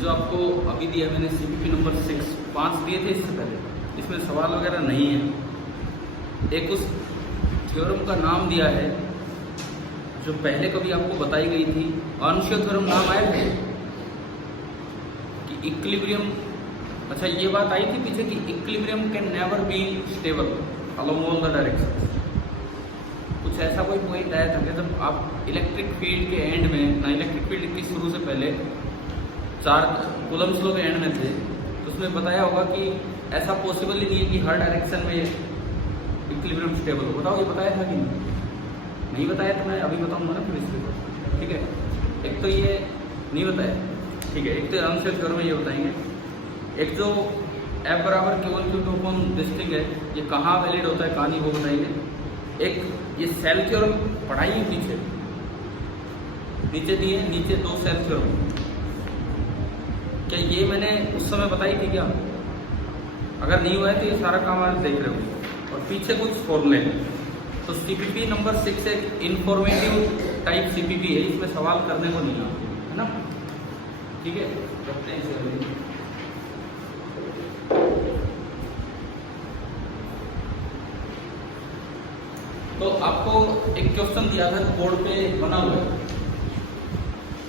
जो आपको अभी दिया मैंने CPP नंबर 6 5 दिए थे इससे पहले, इसमें सवाल वगैरह नहीं है। एक उस थ्योरम का नाम दिया है जो पहले कभी आपको बताई गई थी। अर्नशो थ्योरम नाम आया है कि इक्विलिब्रियम, अच्छा ये बात आई थी पीछे कि equilibrium can never be stable along all the direction. कुछ ऐसा कोई पॉइंट आया था कि जब आप इलेक्ट्रिक फील्ड के एंड में ना, इलेक्ट्रिक फील्ड की शुरू से पहले 4 कूलम्स लॉ के एंड में थे, तो उसमें बताया होगा कि ऐसा पॉसिबल ही नहीं है कि हर डायरेक्शन में इक्विलिब्रियम स्टेबल हो। बताओ ये बताया था कि नहीं बताया? तो मैं अभी बताऊंगा ना फिर इसके, ठीक है। एक तो ये नहीं बताया, ठीक है। एक तो अर्नशो थ्योरम में ये बताएंगे। एक जो F बराबर Q1 अपॉन डिस्टिंग है, ये कहाँ वैलिड होता है कहाँ नहीं, वो बताएंगे। एक ये सेल थ्योरम पढ़ाई है पीछे, नीचे दिए, नीचे 2 सेल थ्योरम। क्या ये मैंने उस समय बताई थी क्या? अगर नहीं हुआ है तो ये सारा काम आप देख रहे हो। और पीछे कुछ फॉर्मूले हैं। तो CPP नंबर 6 एक इंफॉर्मेटिव टाइप CPP है, इसमें सवाल करने को नहीं है ना, ठीक है। रखते हैं इसे। तो आपको एक क्वेश्चन दिया था जो बोर्ड पे बना हुआ है,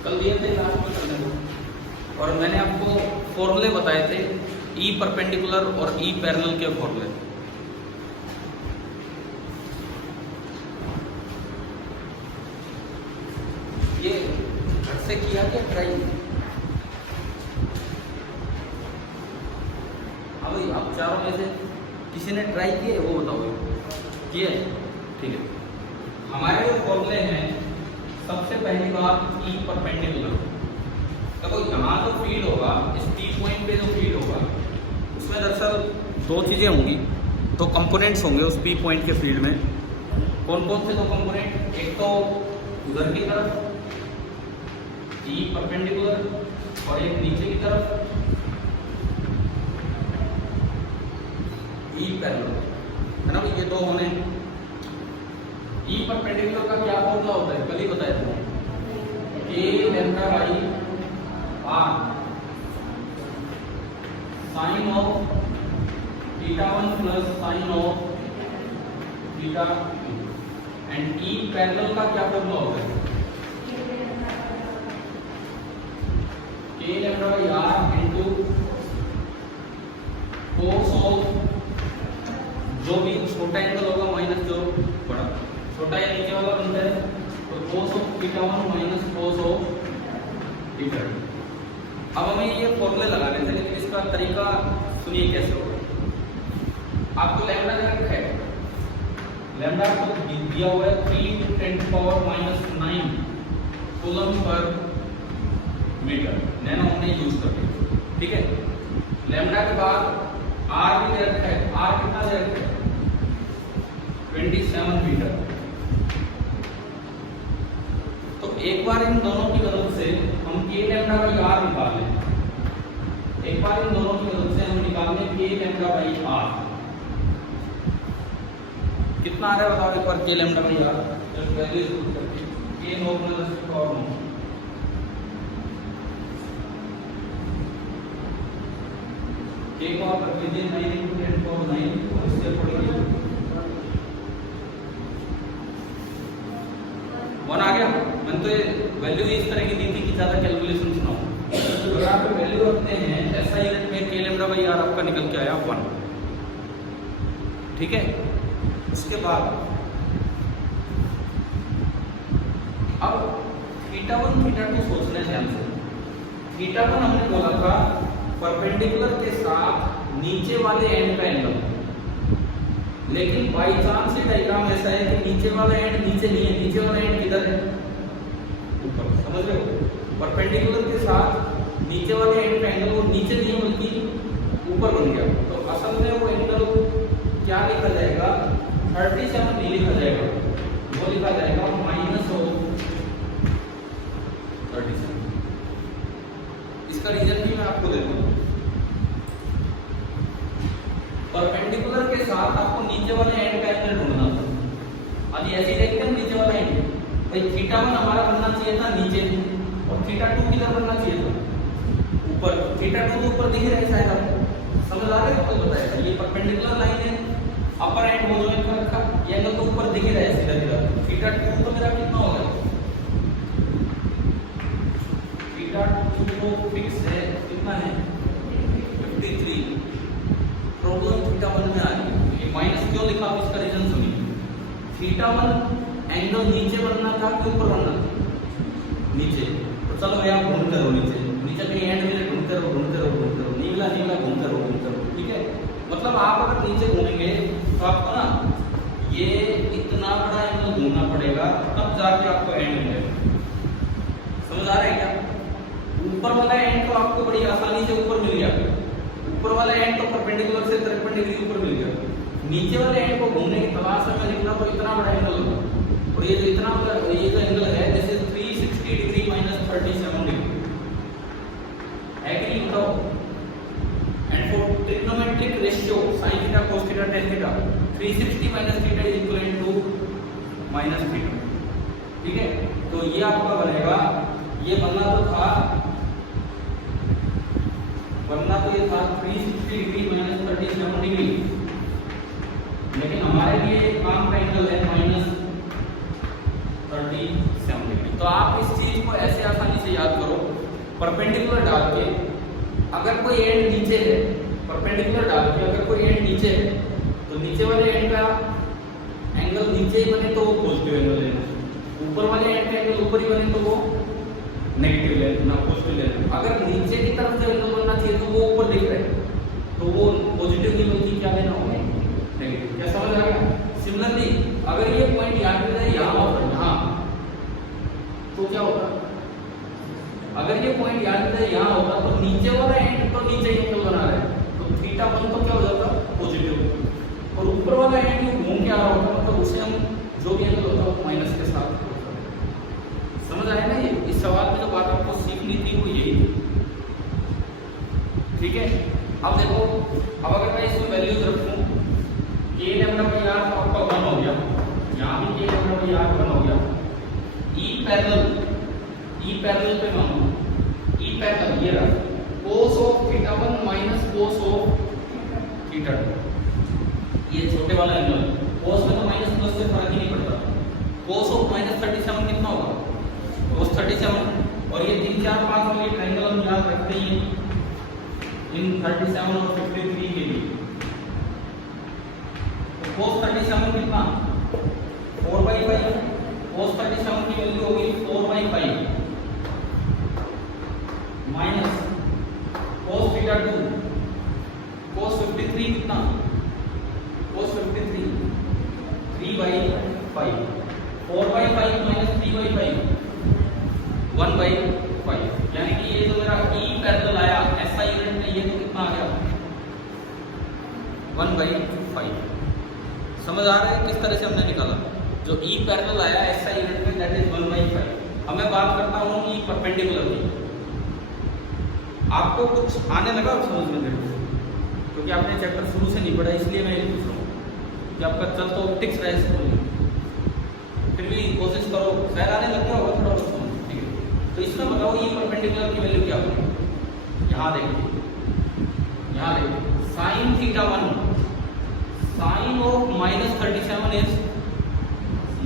कल दिए थे लास्ट में करने को, और मैंने आपको फॉर्मूले बताए थे E परपेंडिकुलर और E पैरेलल के फॉर्मूले। ये घर से किया क्या ट्राई? हाँ भाई, आप चारों में से किसी ने ट्राई किए वो बताओ। किए? ठीक है। हमारे जो फॉर्मूले हैं, सबसे पहली बात E परपेंडिकुलर। देखो यहाँ जो फील्ड होगा, इस T पॉइंट पे जो फील्ड होगा, उसमें दरअसल 2 चीज़ें होंगी, 2 कंपोनेंट्स होंगे उस P पॉइंट के फील्ड में। कौन कौन से 2 कंपोनेंट? एक तो उधर की तरफ E परपेंडिकुलर और एक नीचे की तरफ E पैरेलल, है ना। ये 2 होने। E परपेंडिकुलर का क्या फॉर्मूला होता है? कल ही बताया था, K lambda by R sine of θ1 plus sine of θ2। And E parallel का क्या फॉर्मूला होता है? K lambda by R into cos of जो भी छोटा एंगल होगा माइनस जो बड़ा, छोटा या नीचे वाला बनता है, तो cos of θ1 minus cos of θ2। अब हमें ये फॉर्मूले लगाने थे, लेकिन इसका तरीका सुनिए कैसे होगा। आपको लैम्डा दे रखा है, लैम्डा को दिया हुआ है 3×10⁻⁹ कूलम पर मीटर, नैनो हमने यूज करके, ठीक है। लैम्डा के बाद R भी दे रखा है, R कितना दे रखा है? 27 मीटर। तो एक बार इन दोनों की मदद से हम K लैम्डा बाई R निकाल लें। एक बार इन दोनों की मदद से हम निकाल लें K लैम्डा बाई R। कितना आ रहा है बताओ एक बार K lambda by R? Just value put करके K नॉर्मल और नो K को आप रख लीजिए 9 × 10⁹ और इससे पढ़िए 1 आ गया। मैंने तो ये वैल्यू इस तरह की दी थी कि ज़्यादा कैलकुलेशन सुनाओ। अगर आप वैल्यू रखते हैं ऐसा यूनिट में K लैम्डा बाई R आपका निकल के आया 1, ठीक है। उसके बाद अब θ1 θ2 सोचना है ध्यान से। θ1 हमने बोला था परपेंडिकुलर के साथ नीचे वाले एंड का एंगल, लेकिन बाई चांस से डायग्राम ऐसा है कि नीचे वाला एंड नीचे नहीं है, नीचे वाला एंड किधर है? ऊपर। समझ रहे हो? परपेंडिकुलर के साथ नीचे वाले एंड का एंगल वो नीचे नहीं बल्कि ऊपर बन गया। तो असल में वो एंगल क्या लिखा जाएगा? 37 नहीं लिखा जाएगा, वो लिखा जाएगा -37। इसका रीजन भी मैं आपको दे दूँ। परपेंडिकुलर के साथ आपको नीचे वाले एंड का एंगल ढूंढना था। अभी ऐसे देखते हैं नीचे वाला एंड, भाई θ1 हमारा बनना चाहिए था नीचे, और θ2 किधर बनना चाहिए था? ऊपर, थीटा 2 तो ऊपर दिख रहा है शायद आपको, समझ आ रहा है? तो बताएगा ये परपेंडिकुलर लाइन है, अपर एंड मोनोलाइन का रखा, ये एंगल तो ऊपर दिख रहा है सीधा सीधा। थीटा 2 तो मेरा कितना होगा, थीटा 2 तो फिक्स है, कितना है 53। प्रॉब्लम थीटा 1 में आ रही है, ये माइनस क्यों लिखा आप इसका रीजन सुनिए। थीटा 1 एंगल नीचे बनना था कि ऊपर बनना था, नीचे। तो चलो भैया आप ढूंढ करो नीचे, नीचे कहीं एंड मिले, ढूंढ करो नहीं मिला घूम करो, ठीक है। मतलब आप अगर नीचे घूमेंगे तो आपको ना ये इतना बड़ा एंगल घूमना पड़ेगा, तब जाके आपको एंड मिलेगा। समझ आ रहा है क्या? ऊपर वाला एंड तो आपको बड़ी आसानी से ऊपर मिल गया, ऊपर वाला एंड तो परपेंडिकुलर से 53 डिग्री ऊपर मिल गया। नीचे वाले एंड को घूमने की तलाश में लिखना तो इतना बड़ा एंगल होगा, और ये जो इतना बड़ा ये जो एंगल है this is 360 degree minus 37 degree, agree बताओ। And for trigonometric ratio sin theta cos theta tan theta 360 minus theta is equal to minus theta, ठीक है। तो ये आपका बनेगा, ये बनना तो ये था 360 डिग्री माइनस 37 डिग्री, लेकिन हमारे लिए काम का एंगल है माइनस 37 डिग्री। तो आप इस चीज को ऐसे आसानी से याद करो, परपेंडिकुलर डाल के अगर कोई एंड नीचे है, परपेंडिकुलर डाल के अगर कोई एंड नीचे है तो नीचे वाले एंड का एंगल नीचे ही बने तो वो पॉजिटिव एंगल लेना, ऊपर वाले एंड का एंगल ऊपर ही बने तो वो नेगेटिव लेना, पॉजिटिव लेना। अगर नीचे की तरफ से एंगल बनना चाहिए तो वो ऊपर दिख रहा है, तो वो पॉजिटिव की बल्कि क्या लेना होगा, नेगेटिव। क्या समझ आ गया? सिमिलरली अगर ये पॉइंट याद में जाए यहाँ और यहाँ, तो क्या होगा, अगर ये पॉइंट याद में जाए यहाँ होता तो नीचे वाला एंड तो नीचे ही एंगल बना रहा है, तो थीटा 1 तो क्या हो जाता पॉजिटिव, और ऊपर वाला एंड जो घूम के आ रहा होता मतलब उसे हम जो भी एंगल होता है माइनस के साथ होता। समझ आया ना? ये इस सवाल में जो बात आपको सीखनी थी वो यही, ठीक है। अब देखो, अब अगर मैं इसमें वैल्यूज रखूं के लैम्डा बाई आर तो आपका 1 हो गया, यहाँ भी के लैम्डा बाई आर 1 हो गया। ई पैरेलल पे मानो, ई पैरेलल ये रहा cos of theta 1 minus cos of theta 2, ये छोटे वाला एंगल, cos में तो माइनस प्लस से फर्क ही नहीं पड़ता। cos ऑफ माइनस 37 कितना होगा, cos 37, और ये 3 4 5 वाले ट्रायंगल हम याद रखते ही इन 37 और 53 के लिए। तो cos 37 कितना 4/5, cos 37 की वैल्यू होगी 4/5 माइनस cos थीटा 2, cos 53 कितना, cos 53 3/5, 4/5 माइनस 3/5 1/5, यानी कि ये जो मेरा ई पैरेलल आया ऐसा यूनिट में, ये तो कितना आ गया 1/5। समझ आ रहा है किस तरह से हमने निकाला? जो ई पैरेलल आया ऐसा यूनिट में दैट इज 1/5। अब मैं बात करता हूँ ई परपेंडिकुलर की। आपको कुछ आने लगा समझ में देखो, क्योंकि आपने चैप्टर शुरू से नहीं पढ़ा इसलिए मैं ये पूछ रहा हूँ कि आपका चल तो ऑप्टिक्स रहे स्कूल में, फिर भी कोशिश करो, शायद आने लग गया होगा थोड़ा बहुत, ठीक है। तो इसमें बताओ ये परपेंडिकुलर की वैल्यू क्या होगी? यहाँ देखिए sine theta 1, sine of minus 37 is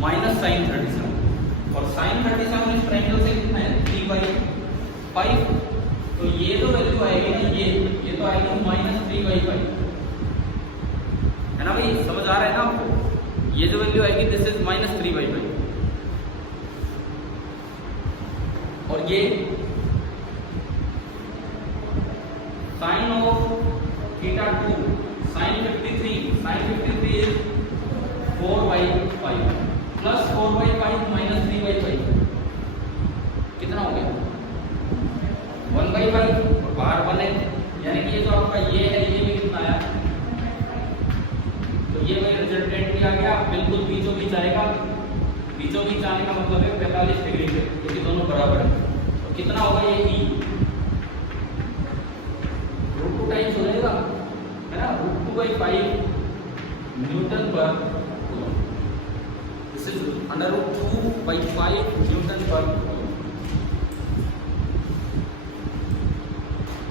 minus sine 37, और साइन 37 इस ट्रायंगल से कितना है 3/5, तो ये जो वैल्यू आएगी ना ये तो आएगी माइनस 3/5, है ना भाई? समझ आ रहा है ना आपको? ये जो वैल्यू आएगी दिस इज माइनस 3/5, और ये sine of theta 2 sine 53 is 4/5 plus 4/5 minus 3/5 कितना हो गया 1/5, और बाहर 1 है, यानी कि ये जो आपका ये है ये भी कितना आया, तो ये मेरा रिजल्टेंट भी आ गया, बिल्कुल बीचों बीच आएगा। बीचों बीच आने का मतलब है 45 डिग्री से, क्योंकि दोनों बराबर है। तो कितना होगा ये ई √2 टाइम्स हो जाएगा, है ना, √2/5 न्यूटन पर कूलम। दिस इज √2/5 न्यूटन पर कूलम।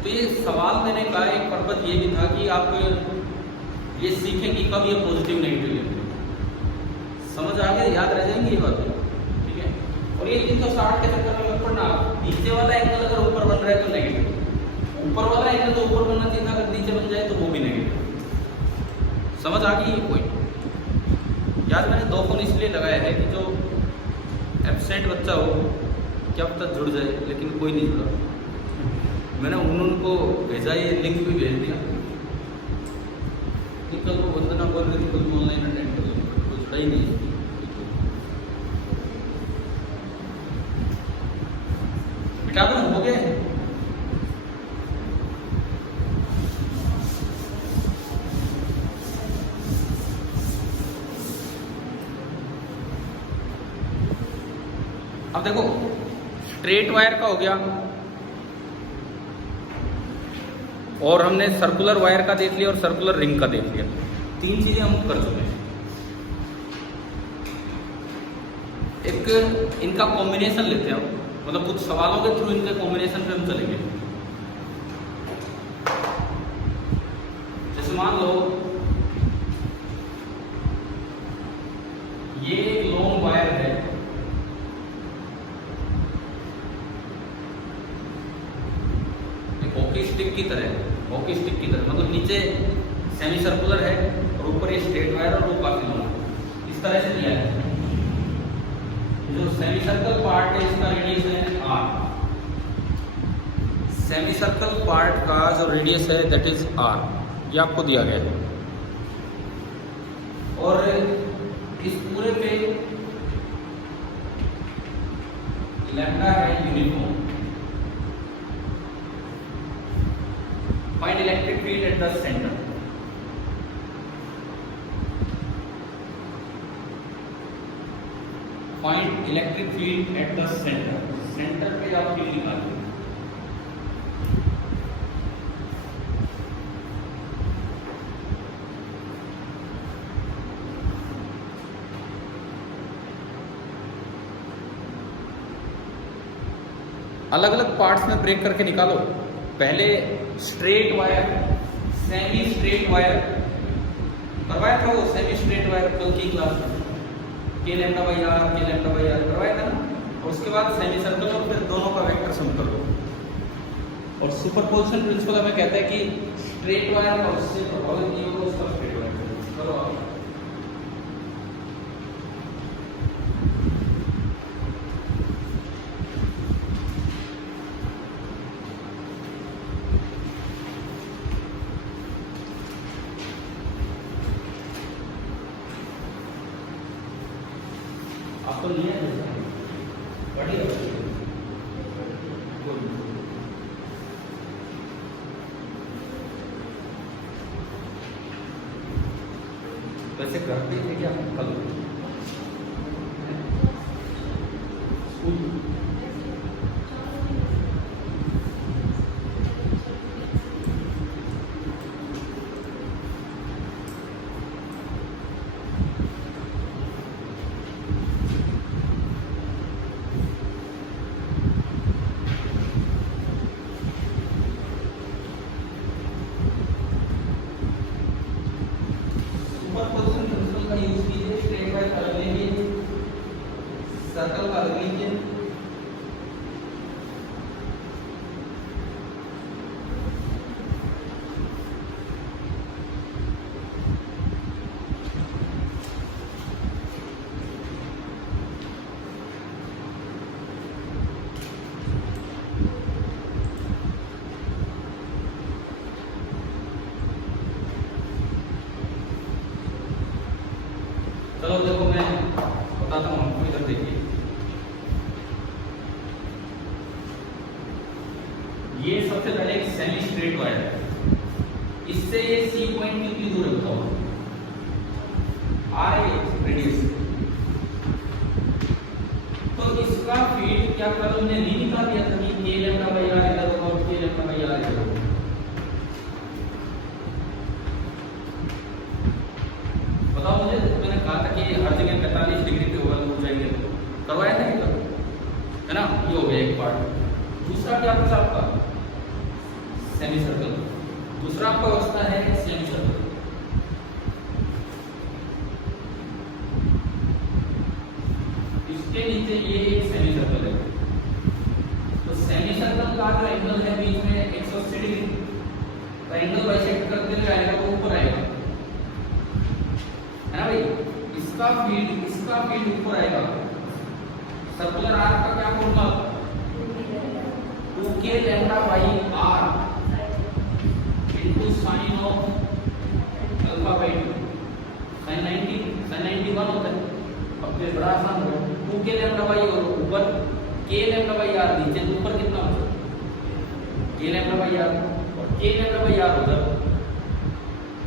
तो ये सवाल देने का एक पर्पज ये भी था कि आप ये सीखें कि कब ये पॉजिटिव नेगेटिव लिखते, समझ आ गया, याद रह जाएंगी ये बातें, ठीक है। और ये 360 के चक्कर में मत पड़ना, नीचे वाला एंगल अगर ऊपर बन रहा है तो नेगेटिव, ऊपर वाला एंगल तो ऊपर बनना चाहिए था, अगर नीचे बन जाए तो वो भी नेगेटिव। समझ आ गई ये पॉइंट। यार मैंने 2 फोन इसलिए लगाया है कि जो एब्सेंट बच्चा हो क्या पता जुड़ जाए, लेकिन कोई नहीं जुड़ा। मैंने उनको भेजा, ये लिंक भी भेज दिया। कल को वंदना बोल रही थी कोई ऑनलाइन अटेंड कर लो, कुछ जुड़ा ही नहीं। बिठा दूँ, हो गया। अब देखो स्ट्रेट वायर का हो गया, और हमने सर्कुलर वायर का देख लिया और सर्कुलर रिंग का देख लिया। 3 चीजें हम कर चुके हैं। एक इनका कॉम्बिनेशन लेते हैं, मतलब कुछ सवालों के थ्रू इनके कॉम्बिनेशन पे हम चलेंगे। जैसे मान लो ये एक लॉन्ग वायर है, हॉकी स्टिक की तरह, हॉकी स्टिक की तरह, मतलब नीचे सेमी सर्कुलर है और ऊपर ये स्ट्रेट वायर और वो काफी लंबा, इस तरह से दिया है। जो सेमी सर्कल पार्ट है इसका रेडियस है r, सेमी सर्कल पार्ट का जो रेडियस है दैट इज r, ये आपको दिया गया है। और इस पूरे पे लैम्डा है uniform. Find electric field at the center. Find electric field at the center. Center पे आप फील्ड निकालिए। अलग अलग पार्ट्स में ब्रेक करके निकालो। पहले straight wire, semi straight wire करवाया था, वो सेमी स्ट्रेट वायर कल की क्लास में के लैम्डा बाई आर करवाया था ना। और उसके बाद सेमी सर्कल और फिर दोनों का वेक्टर सम कर दो। और सुपरपोजिशन प्रिंसिपल हमें कहता है कि स्ट्रेट वायर का उससे प्रभावित नहीं होगा, उसका स्ट्रेट वायर करो आप। आपको नहीं है बढ़िया वैसे करते थे क्या कल स्कूल? सर्कल का अलग लीजिए, चलो देखो मैं बताता हूँ आपको, इधर देखिए। ये सबसे पहले एक सेमी स्ट्रेट वायर है, इससे ये सी पॉइंट कितनी दूर रखा हुआ आर रेडियस। तो इसका फील्ड क्या कल हमने नहीं निकाल दिया था कि के लैम्डा बाई आर इधर होगा और के लैम्डा बाई आर इधर होगा। बताओ मुझे, मैंने कहा था कि हर जगह 45 डिग्री पे होगा तो जाएंगे, करवाया था है ना। ये हो गया एक पार्ट। दूसरा क्या था आपका सेमी सर्कल। दूसरा आपका बचता है सेमी सर्कल। इसके नीचे ये एक सेमी सर्कल है। तो सेमी सर्कल का जो एंगल है बीच में 180 डिग्री, तो एंगल बाइसेक्ट करते हुए आएगा तो ऊपर आएगा, है ना भाई। इसका फील्ड ऊपर आएगा। सर्कुलर आर्क का क्या formula? 2k lambda by r into sine of alpha by 2। sin 91 होता है। अब ये बड़ा आसान हो, 2k लैम्डा बाई और ऊपर k लैम्डा बाई r, नीचे तो ऊपर कितना होता है? k लैम्डा बाई r और k लैम्डा बाई r उधर,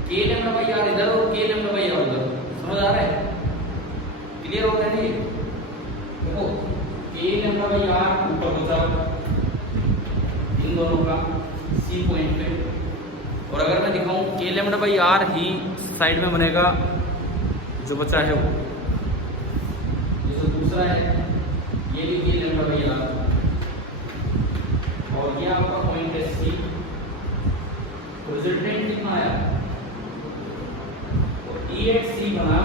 k लैम्डा बाई r इधर और k लैम्डा बाई r उधर। समझ आ रहा है? क्लियर हो रहा है? देखो k लैम्डा बाई r ऊपर बचा इन दोनों का C पॉइंट पे, और अगर मैं दिखाऊं k lambda by r he side में बनेगा, जो बचा है वो। जैसे दूसरा है ये भी k लैम्डा बाई r, और ये आपका पॉइंट है C। रिजल्टेंट कितना आया? तो E एट C बना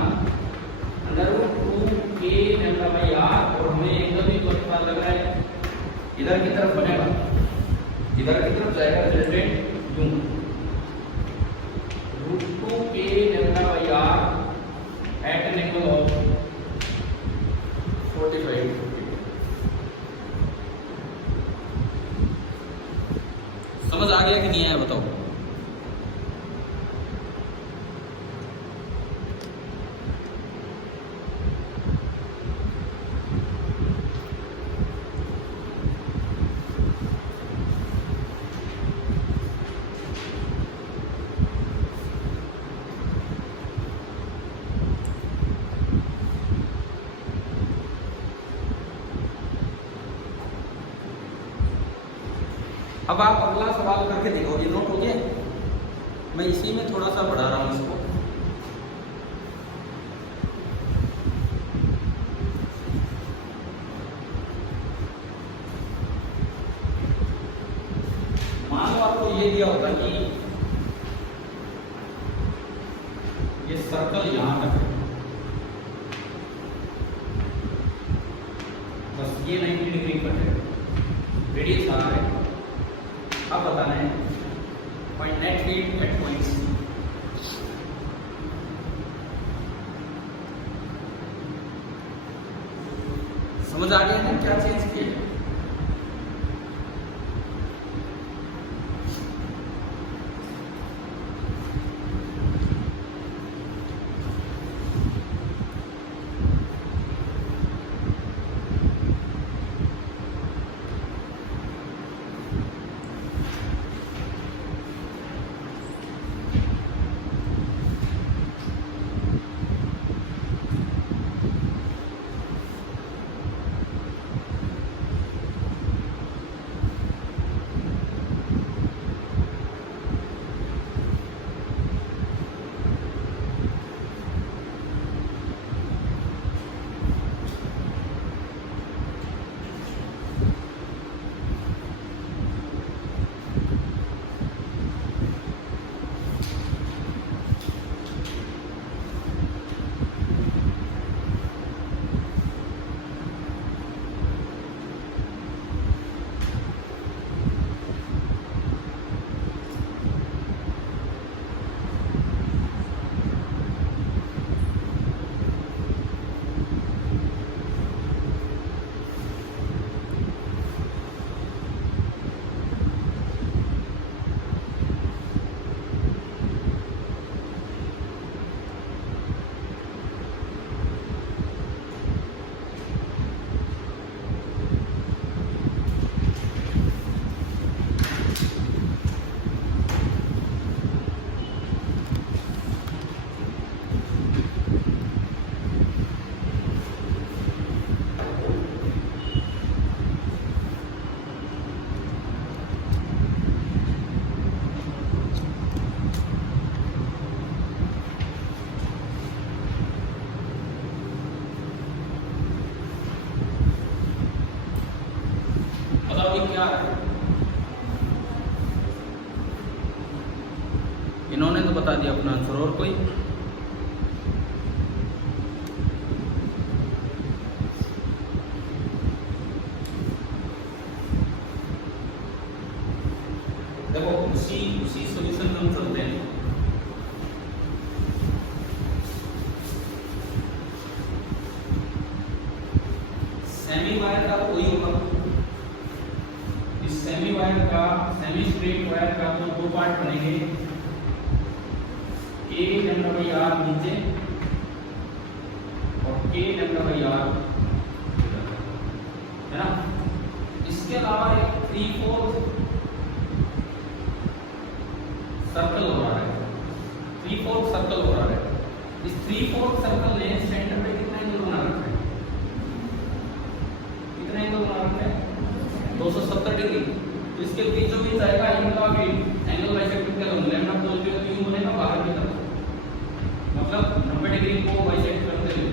√2k लैम्डा बाई r, और हमें एंगल भी पता लग रहा है इधर की तरफ बनेगा, इधर की तरफ जाएगा रिजल्टेंट यूं √2k lambda by r at an angle of 45 degree. समझ आ गया कि नहीं आया बताओ? अब आप अगला सवाल करके देखो, ये नोट हो गया? मैं इसी में थोड़ा सा बढ़ा रहा हूं इसको। मान लो आपको ये दिया होता कि ये सर्कल यहां तक है, बस ये 90 डिग्री पर है, रेडियस आ रहा है। अब बताना है find net field at point C। समझ आ गया ना क्या चेंज किया? बता दिया अपना आंसर। और कोई? देखो उसी सॉल्यूशन में हम चलते हैं। सेमी वायर का कोई होगा, इस सेमी वायर का, सेमी स्ट्रेट वायर का तो दो पार्ट बनेंगे, k लैम्डा बाई r नीचे और k लैम्डा बाई r, है ना। इसके अलावा एक 3/4 सर्कल हो रहा है, 3/4 सर्कल हो रहा है। इस 3/4 सर्कल ने सेंटर पे कितना एंगल बना रखा है? कितना एंगल बना रखा है? 270 डिग्री। तो इसके बीचों बीच आएगा इनका फील्ड, एंगल बाइसेक्ट करेंगे, लैम्डा पॉजिटिव क्यों बनेगा? बाहर की तरफ, मतलब 90 डिग्री को बाइसेक्ट करते हुए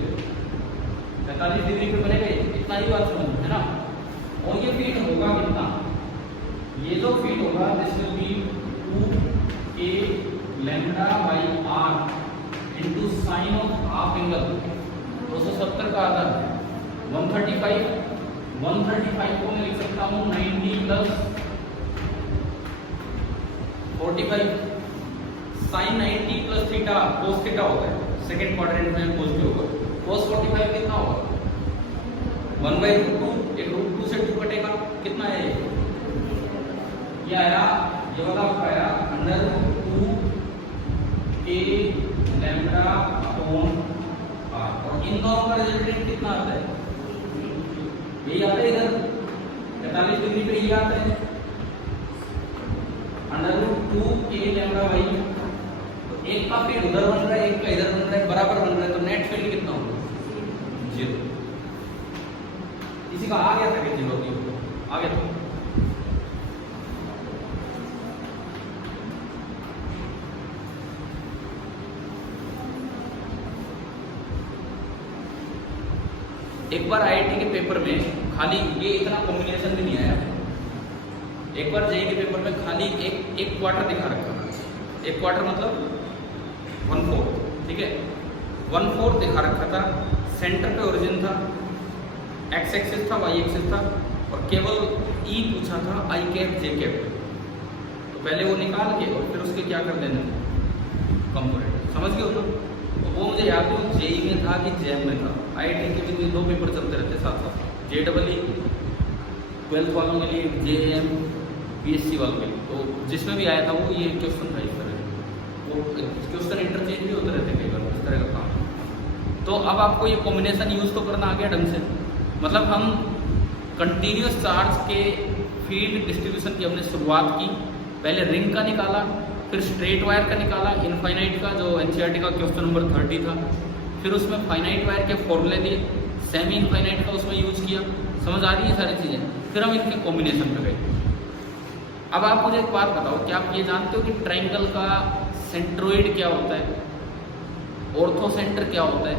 45 डिग्री पे बनेगा। इतना ही बात समझ, है ना। और ये फील्ड होगा कितना? ये जो फील्ड होगा this will be 2k lambda by r into sine of half angle. 270 का आधा 135 को मैं लिख सकता हूँ 90 plus 45 sine 90 plus theta cos theta होता है, सेकंड क्वाड्रेंट में पॉजिटिव होगा। कोस 45 कितना होगा? 1/√2, एक √2 से 2 कटेगा, कितना है ये आया, ये वाला आपका आया √2k लैम्डा अपॉन r। और इन दोनों का रिजल्टेंट कितना आता है? यही आता है इधर 45 डिग्री पे, ये आता है √2k लैम्डा बाई, तो एक का फील्ड उधर बन रहा है, एक का इधर बन रहा है, बराबर बन रहा है, तो नेट फील्ड कितना होगा? 0। इसी का आ गया था कि 0 आ गया था। एक बार आईआईटी के पेपर में खाली ये इतना कॉम्बिनेशन भी नहीं आया, एक बार जेईई के पेपर में खाली एक क्वार्टर दिखा रखा था। एक क्वार्टर मतलब 1/4, ठीक है, 1/4 दिखा रखा था। सेंटर पे ओरिजिन था, एक्स एक्सिस था, वाई एक्सिस था, और केवल ई पूछा था आई कैप जे कैप। तो पहले वो निकाल के और फिर उसके क्या कर देना, कंपोनेंट, समझ गए हो ना। तो वो मुझे याद नहीं जेईई में था कि जेएम में था। आईआईटी के भी 2 पेपर चलते रहते साथ साथ, JEE 12th वालों के लिए, JEM BSc वालों के लिए। तो जिसमें भी आया था वो ये क्वेश्चन था इस तरह, वो क्वेश्चन इंटरचेंज भी होते रहते कई बार, इस तरह का काम। तो अब आपको ये कॉम्बिनेशन यूज तो करना आ गया ढंग से। मतलब हम कंटिन्यूस चार्ज के फील्ड डिस्ट्रीब्यूशन की हमने शुरुआत की, पहले रिंग का निकाला, फिर स्ट्रेट वायर का निकाला, इनफाइनाइट का जो एनसीईआरटी का क्वेश्चन नंबर 30 था, फिर उसमें फाइनाइट वायर के फॉर्मूले दिए, सेमी इनफाइनाइट का उसमें यूज किया। समझ आ रही है सारी चीज़ें। फिर हम इनके कॉम्बिनेशन पे गए। अब आप मुझे एक बात बताओ, क्या आप ये जानते हो कि ट्राइंगल का सेंट्रोइड क्या होता है, ऑर्थो सेंटर क्या होता है,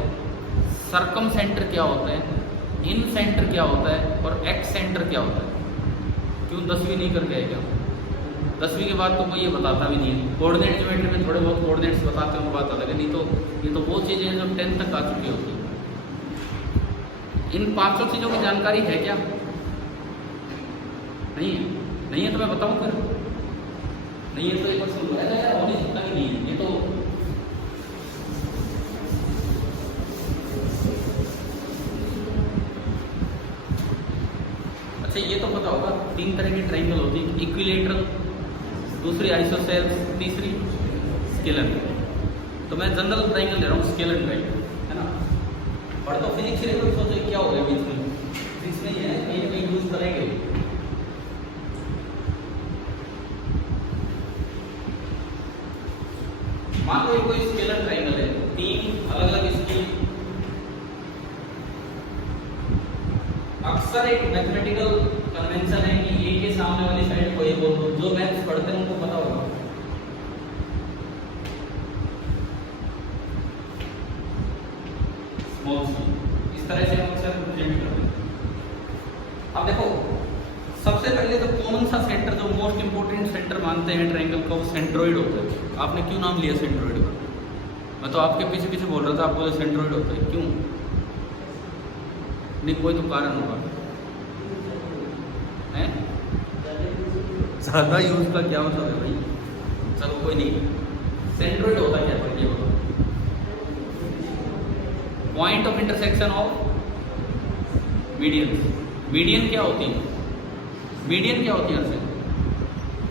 सर्कम सेंटर क्या होता है, इन सेंटर क्या होता है, और एक्स सेंटर क्या होता है? क्यों 10वीं नहीं करके आए क्या? 10वीं के बाद तो कोई ये बताता भी नहीं है। कोऑर्डिनेट ज्योमेट्री में थोड़े बहुत कोऑर्डिनेट्स बताते हैं, बात अलग है, नहीं तो ये तो वो चीज़ें हैं जो 10th तक आ चुकी होती है। इन 5 चीज़ों की जानकारी है क्या? नहीं है? नहीं है तो मैं बताऊँ फिर? नहीं है तो एक बार सुन लो, ऐसा यार हो नहीं सकता कि नहीं है ये तो। अच्छा ये तो पता होगा 3 तरह की ट्राइंगल होती है, इक्विलेटरल, दूसरी आइसोसेल्स, तीसरी स्केलर। तो मैं जनरल ट्राइंगल ले रहा हूँ, स्केलर ट्राइंगल, है ना। पर तो फिजिक्स से तो सोचो क्या हो गया बीच में, फिजिक्स में ये है कहीं ना कहीं यूज करेंगे। मान लो कोई स्केलर ट्राइंगल है, 3 अलग अलग इसकी, अक्सर एक मैथमेटिकल कन्वेंशन है कि ए के सामने वाली साइड को ये बोल दो। जो मैथ्स पढ़ते हैं उनको पता होगा। स्मॉल सी, इस तरह से हम अक्सर रिप्रेजेंट करते हैं। अब देखो सबसे पहले तो कॉमन सा सेंटर जो मोस्ट इंपोर्टेंट सेंटर मानते हैं ट्रायंगल का, वो सेंट्रोइड होता है। आपने क्यों नाम लिया सेंट्रोइड का? मैं तो आपके पीछे पीछे बोल रहा था, आप बोले सेंट्रोइड होता है, क्यों? नहीं, कोई तो कारण होगा है। ज़्यादा यूज का क्या मतलब है भाई? चलो कोई नहीं, सेंट्रोइड होता क्या है ये बताओ। Point of intersection of median. Median क्या होती है? मीडियन क्या होती है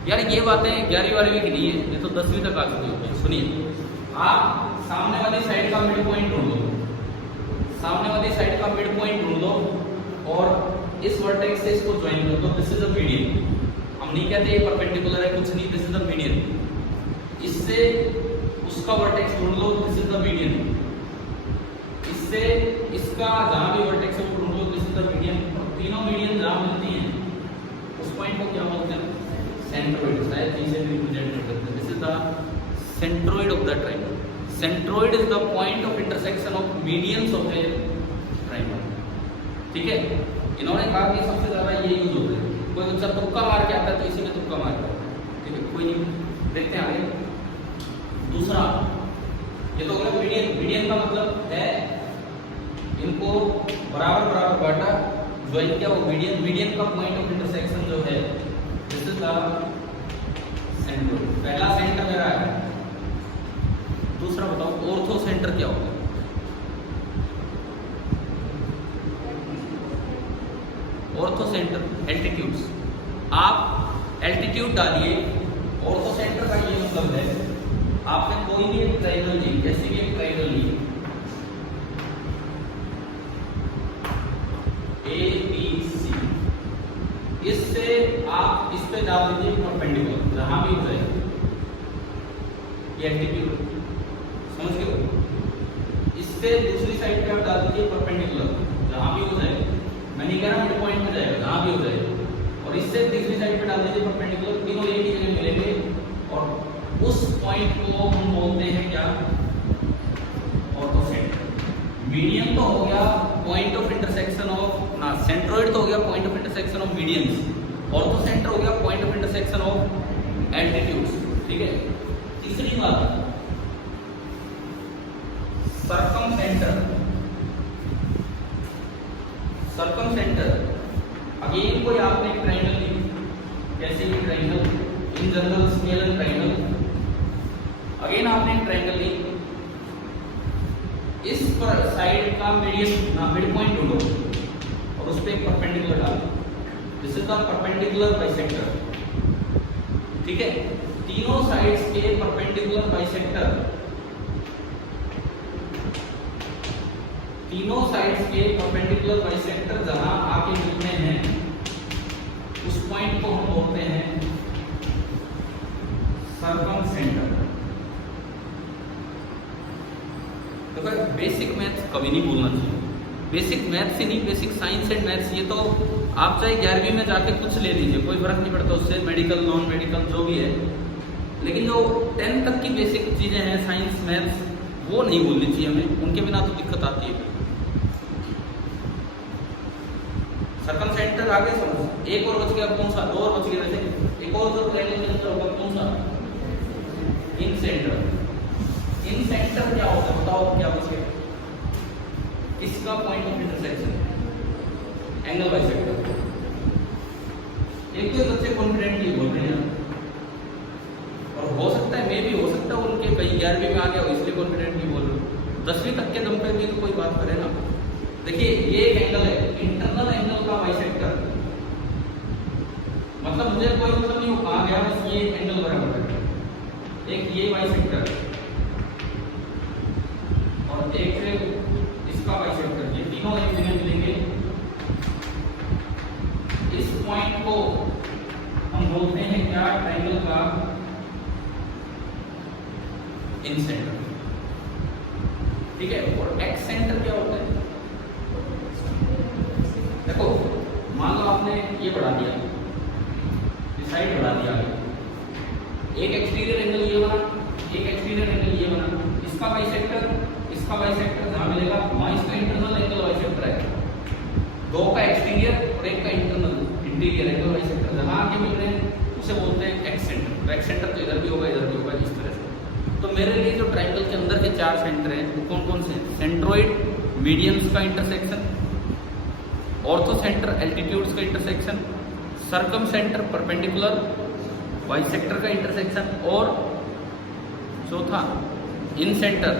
यार? ये बातें 11वीं 12वीं की नहीं है, ये तो 10वीं तक आ चुकी होती है। सुनिए, आप सामने वाली साइड का मिड पॉइंट ढूंढ लो, सामने वाली साइड का मिड पॉइंट ढूंढ लो और इस वर्टेक्स से इसको ज्वाइन कर दो। This is the median. हम नहीं कहते ये परपेंडिकुलर है, कुछ नहीं, दिस इज द मीडियन। इससे उसका वर्टेक्स ढूंढ लो, दिस इज द मीडियन। इससे इसका जहां भी वर्टेक्स है वो ढूंढ लो, दिस इज द मीडियन। और तीनों मीडियन जहां मिलती हैं उस पॉइंट को क्या बोलते हैं? सेंट्रोइड। शायद चीजें भी रिप्रेजेंट करते हैं। This is the centroid of the triangle. Centroid is the point of intersection of medians of A triangle. ठीक है, इन्होंने कहा कि सबसे ज्यादा ये यूज होता है। कोई बच्चा तुक्का मार के आता है तो इसी में तुक्का मार के आता है। ठीक है, कोई नहीं, देखते हैं आगे। दूसरा, ये तो गया मीडियन। मीडियन का मतलब है इनको बराबर बराबर बांटा, ज्वाइन किया, वो मीडियन। मीडियन का पॉइंट ऑफ इंटरसेक्शन जो है दिस इज द सेंट्रोइड। पहला सेंटर मेरा है। दूसरा बताओ, ऑर्थो सेंटर क्या होता है? Ortho centre altitudes. आप एल्टीट्यूड डालिए, ऑर्थो सेंटर का ये मतलब है आपने कोई भी एक ट्रायंगल ली, जैसे कि एक ट्रायंगल ली ABC, इससे आप इस पे डाल दीजिए परपेंडिकुलर, जहां भी हो जाए ये एल्टीट्यूड, समझ गए? इससे दूसरी साइड पे आप डाल दीजिए परपेंडिकुलर, जहां भी हो जाए। मैं नहीं कह रहा मिड पॉइंट में जाएगा, जहां भी हो जाए। और इससे तीसरी साइड पे डाल दीजिए परपेंडिकुलर, तीनों एक ही जगह मिलेंगे और उस पॉइंट को हम बोलते हैं क्या? Ortho centre. मीडियन तो हो गया पॉइंट ऑफ इंटरसेक्शन ऑफ ना, सेंट्रोइड तो हो गया point of intersection of medians, ortho centre हो गया point of intersection of altitudes. ठीक है, तीसरी बात circum centre. Circum centre again कोई आपने एक ट्रायंगल ली, कैसे भी triangle, in general scalar triangle. Again आपने एक ट्रायंगल ली, इस पर साइड का मीडियन ना मिड पॉइंट ढूंढो और उस पे एक परपेंडिकुलर डालो। This is the perpendicular bisector. ठीक है, तीनों साइड्स के परपेंडिकुलर बाइसेक्टर, तीनों साइड्स के परपेंडिकुलर बाइसेक्टर जहां आके मिलते हैं उस पॉइंट को हम बोलते हैं सर्कम सेंटर। तो बेसिक मैथ्स कभी नहीं भूलना चाहिए। बेसिक मैथ्स ही नहीं, बेसिक साइंस एंड मैथ्स, ये तो आप चाहे 11वीं में जाके कुछ ले लीजिए, कोई फर्क नहीं पड़ता उससे, मेडिकल नॉन मेडिकल जो भी है। लेकिन जो 10th तक की बेसिक चीजें हैं, साइंस मैथ्स, वो नहीं भूलनी चाहिए हमें, उनके बिना तो दिक्कत आती है। सर्कम सेंटर आगे समझ। एक और बच गया, कौन सा? दो और बच गए वैसे। एक और जो ट्रायंगल सेंटर होगा कौन सा? इन सेंटर। इन सेंटर क्या होता है बताओ, क्या बच गया? इसका point of intersection angle bisector. एक तो बच्चे कॉन्फिडेंटली बोल रहे हैं, और हो सकता है मे भी हो सकता है उनके कई 11वीं में आ गया हो इसलिए कॉन्फिडेंटली बोल रहे हो। 10वीं तक के दम पे भी तो कोई बात करे ना। देखिए ये एक एंगल है, इंटरनल एंगल का बाइसेक्टर, मतलब मुझे कोई मतलब नहीं हो कहाँ गया, बस ये एंगल बराबर है। एक ये बाइसेक्टर और एक फिर इसका बाइसेक्टर, ये तीनों एक जगह मिलेंगे। इस पॉइंट को हम बोलते हैं क्या? ट्रायंगल का इन सेंटर। ठीक है, और एक्स सेंटर क्या होता है? देखो मान लो आपने ये बढ़ा दिया, इस साइड बढ़ा दिया, एक एक्सटीरियर एंगल ये बना, एक एक्सटीरियर एंगल ये बना, इसका बाइसेक्टर जहां मिलेगा वहां इसका इंटरनल एंगल बाइसेक्टर है। दो का एक्सटीरियर और एक का internal interior angle bisector centre जहाँ आगे मिल रहे हैं उसे बोलते हैं एक्स सेंटर। तो एक्स सेंटर तो इधर भी होगा, इधर भी होगा, इस तरह से। तो मेरे लिए जो ट्राइंगल के अंदर के 4 सेंटर हैं वो कौन कौन से हैं? सेंट्रोइड, मीडियंस का इंटरसेक्शन, ऑर्थो सेंटर, एल्टीट्यूड्स का intersection, circum centre, perpendicular, bisector का इंटरसेक्शन, और चौथा इन सेंटर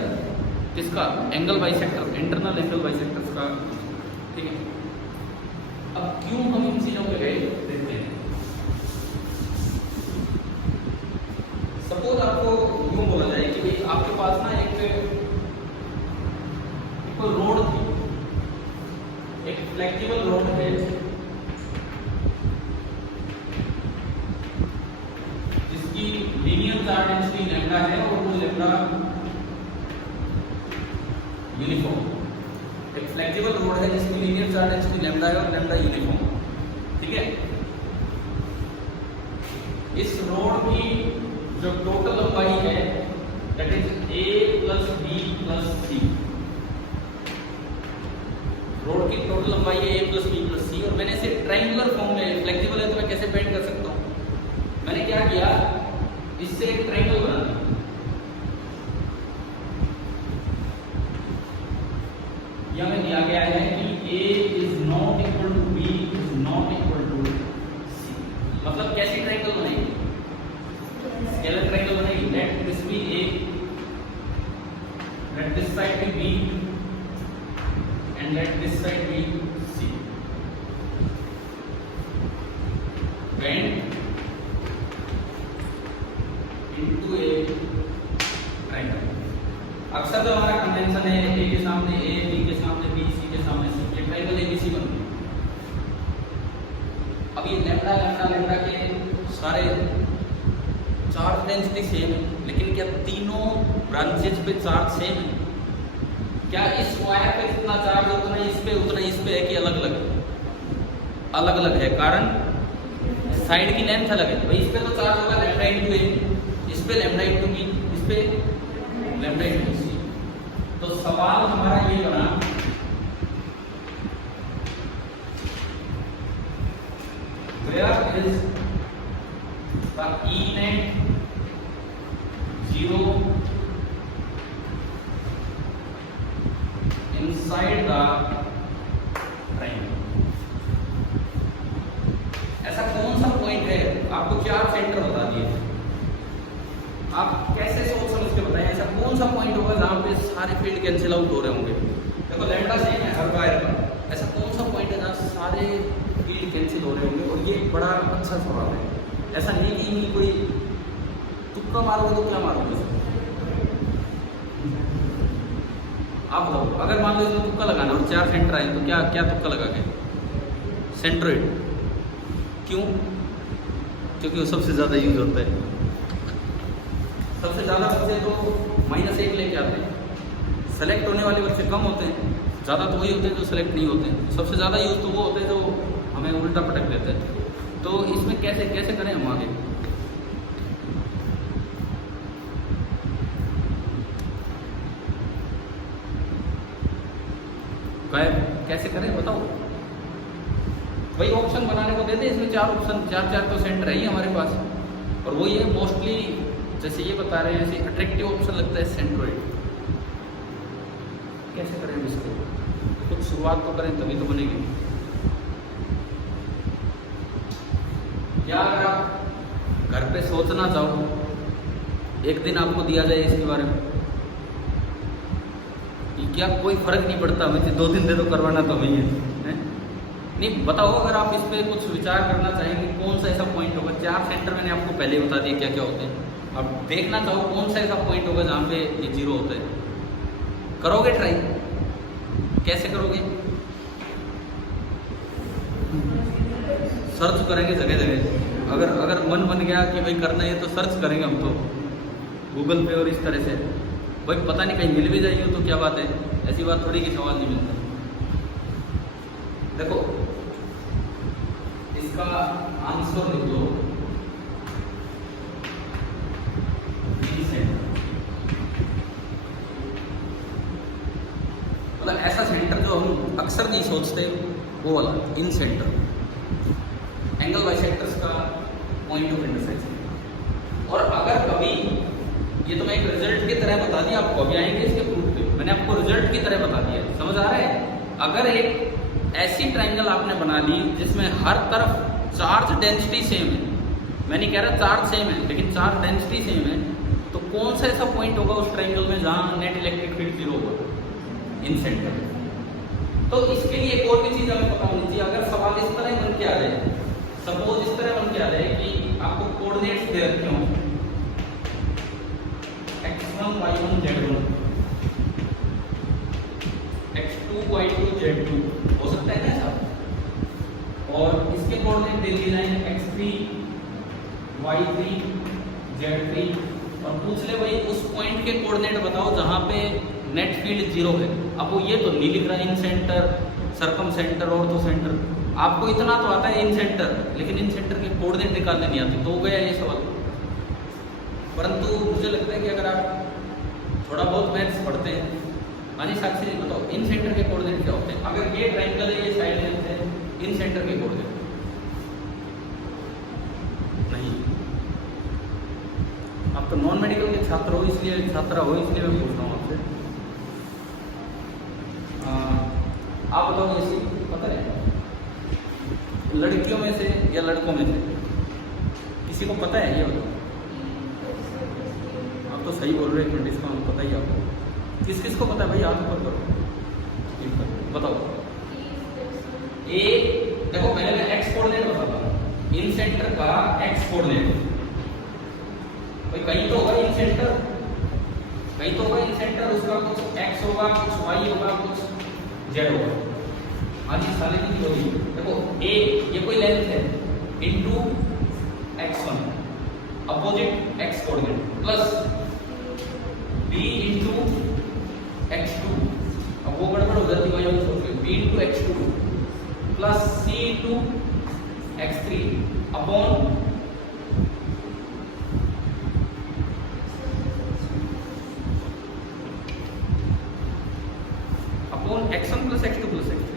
किसका? Angle bisector, internal angle bisectors का। ठीक है, अब क्यों हम इन चीजों पे गए देखते हैं। सपोज आपको यूं बोला जाए कि भाई आपके पास ना एक रोड थी, एक फ्लेक्सिबल रोड है जिसकी लीनियर चार्ज डेंसिटी लैम्डा है और वो लैम्डा यूनिफॉर्म। एक फ्लेक्सिबल रोड है जिसकी लीनियर चार्ज डेंसिटी लैम्डा है और लैम्डा यूनिफॉर्म। ठीक है, इस रोड की जो टोटल लंबाई है that is a plus b plus c। Road की टोटल लंबाई है a plus b plus c, और मैंने इसे ट्रायंगुलर फॉर्म में, फ्लेक्सिबल है तो मैं कैसे पेंट कर सकता हूँ? मैंने क्या किया, इससे एक ट्रायंगल बना दिया। यह में दिया गया है कि a is not equal to b is not equal to c। मतलब कैसी ट्रायंगल बनेगी? स्केलर ट्रायंगल बनेगी। Let this be a, let this side be b and let this side be c. Bend into a triangle. अक्सर जो हमारा convention है a के सामने a, b के सामने b, c के सामने c, ये ट्रायंगल ABC बनती है। अब ये लैम्डा लैम्डा लैम्डा के सारे चार्ज डेंसिटी सेम है, लेकिन क्या तीनों ब्रांचेज पे चार्ज सेम है? क्या इस वायर पे जितना चार्ज उतना इस पे है कि अलग अलग? अलग अलग है। कारण साइड की लेंथ अलग है। भाई इस पे तो चार्ज होगा लैम्डा इनटू a, इस पे लैम्डा इनटू b, इस पे लैम्डा इनटू c। तो सवाल हमारा ये बना, where is the E net 0 inside the triangle? ऐसा कौन सा पॉइंट है? आपको 4 सेंटर बता दिए, आप कैसे सोच समझ के बताएं ऐसा कौन सा पॉइंट होगा जहां पे सारे फील्ड कैंसिल आउट हो रहे होंगे? देखो लैम्डा सेम है हर वायर का, ऐसा कौन सा पॉइंट है जहां सारे फील्ड कैंसिल हो रहे होंगे? और ये बड़ा अच्छा सवाल है। ऐसा नहीं कि कोई तुक्का मारोगे तो क्या मारोगे? आप बताओ, अगर मान लो इसमें तुक्का लगाना और 4 सेंटर आए तो क्या क्या तुक्का लगा के? सेंट्रोइड। क्यों? क्योंकि वो सबसे ज़्यादा यूज होता है। सबसे ज़्यादा बच्चे तो -1 लेके आते हैं, सेलेक्ट होने वाले बच्चे कम होते हैं, ज़्यादा तो वही होते हैं जो सेलेक्ट नहीं होते हैं। सबसे ज़्यादा यूज तो वो होते हैं जो हमें उल्टा पटक देते हैं। तो इसमें कैसे कैसे करें हम आगे? कैसे करें बताओ? वही ऑप्शन बनाने को देते हैं, इसमें 4 ऑप्शन, 4 तो सेंटर है ही हमारे पास, और वही है मोस्टली जैसे ये बता रहे हैं, जैसे अट्रैक्टिव ऑप्शन लगता है सेंट्रोइड। कैसे करें इसको? कुछ शुरुआत तो करें तभी तो बनेगी। क्या अगर आप घर पे सोचना चाहो, एक दिन आपको दिया जाए इसके बारे में, क्या कोई फर्क नहीं पड़ता, हमें 2 दिन दे तो करवाना तो हमें है? नहीं बताओ, अगर आप इस पर कुछ विचार करना चाहेंगे कौन सा ऐसा पॉइंट होगा? 4 सेंटर मैंने आपको पहले बता दिए क्या क्या होते हैं। अब देखना चाहो कौन सा ऐसा पॉइंट होगा जहाँ पे ये 0 होता है। करोगे ट्राई? कैसे करोगे? सर्च करेंगे जगह जगह। अगर मन बन गया कि भाई करना है तो सर्च करेंगे हम तो गूगल पे और इस तरह से। भाई पता नहीं कहीं मिल भी जाएगी तो क्या बात है, ऐसी बात थोड़ी कि सवाल नहीं मिलता। देखो इसका आंसर लिख लो, मतलब ऐसा सेंटर जो हम अक्सर नहीं सोचते वो वाला इन सेंटर। एंगल बाइसेक्टर्स का पॉइंट ऑफ इंटरसेक्शन। और अगर कभी, ये तो मैं एक रिजल्ट की तरह बता दिया आपको, अभी आएंगे इसके प्रूफ पे, मैंने आपको रिजल्ट की तरह बता दिया, समझ आ रहा है? अगर एक ऐसी ट्राइंगल आपने बना ली जिसमें हर तरफ चार्ज डेंसिटी सेम है, मैं नहीं कह रहा चार्ज सेम है, लेकिन चार्ज डेंसिटी सेम है, तो कौन सा ऐसा पॉइंट होगा उस ट्राइंगल में जहां नेट इलेक्ट्रिक फील्ड 0 होगा? इन सेंटर। तो इसके लिए एक और भी चीज हमें पता होनी चाहिए। अगर सवाल इस तरह बन के आ जाए, सपोज इस तरह बन के आ जाए कि आपको कोऑर्डिनेट्स दे रखे हों x1 y1 z1, x2 y2 z2, हो सकता है ना ऐसा? और इसके कोऑर्डिनेट दे दिए जाए x3 y3 z3, और पूछ ले भाई उस पॉइंट के कोऑर्डिनेट बताओ जहां पे नेट फील्ड 0 है। अब वो ये तो नहीं लिख रहा इन सेंटर, सरकम सेंटर, ऑर्थो सेंटर, आपको इतना तो आता है इन सेंटर, लेकिन इन सेंटर के कोऑर्डिनेट निकालने नहीं आते, तो हो गया ये सवाल। परंतु मुझे लगता है कि अगर आप थोड़ा बहुत मैथ्स पढ़ते हैं, हाँ जी साक्षी जी बताओ इन सेंटर के कोऑर्डिनेट क्या होते हैं? अगर ये ट्राइंगल है, ये साइड लेंथ है, इन सेंटर के कोऑर्डिनेट नहीं। आप तो नॉन मेडिकल के छात्र हो, इसलिए मैं पूछता हूँ आपसे। आप बताओ ये पता है लड़कियों में से या लड़कों में से किसी को पता है? ये बताओ। आप तो सही बोल रहे हैं, इसका पता ही आपको। किस किस को पता है भाई? हाथ ऊपर करो, बताओ। ए देखो, पहले मैं एक्स कोऑर्डिनेट बताता हूँ, इन सेंटर का एक्स कोऑर्डिनेट भाई कहीं तो होगा इन सेंटर, कहीं तो होगा इन सेंटर, उसका कुछ एक्स होगा, कुछ वाई होगा, कुछ जेड होगा। हाँ जी साले की होगी। देखो ए ये कोई लेंथ है into x1 opposite x coordinate, plus b into x2, अब वो गड़बड़ हो जाती है, b into x2 plus c into x3 upon x1 plus x2 plus x3।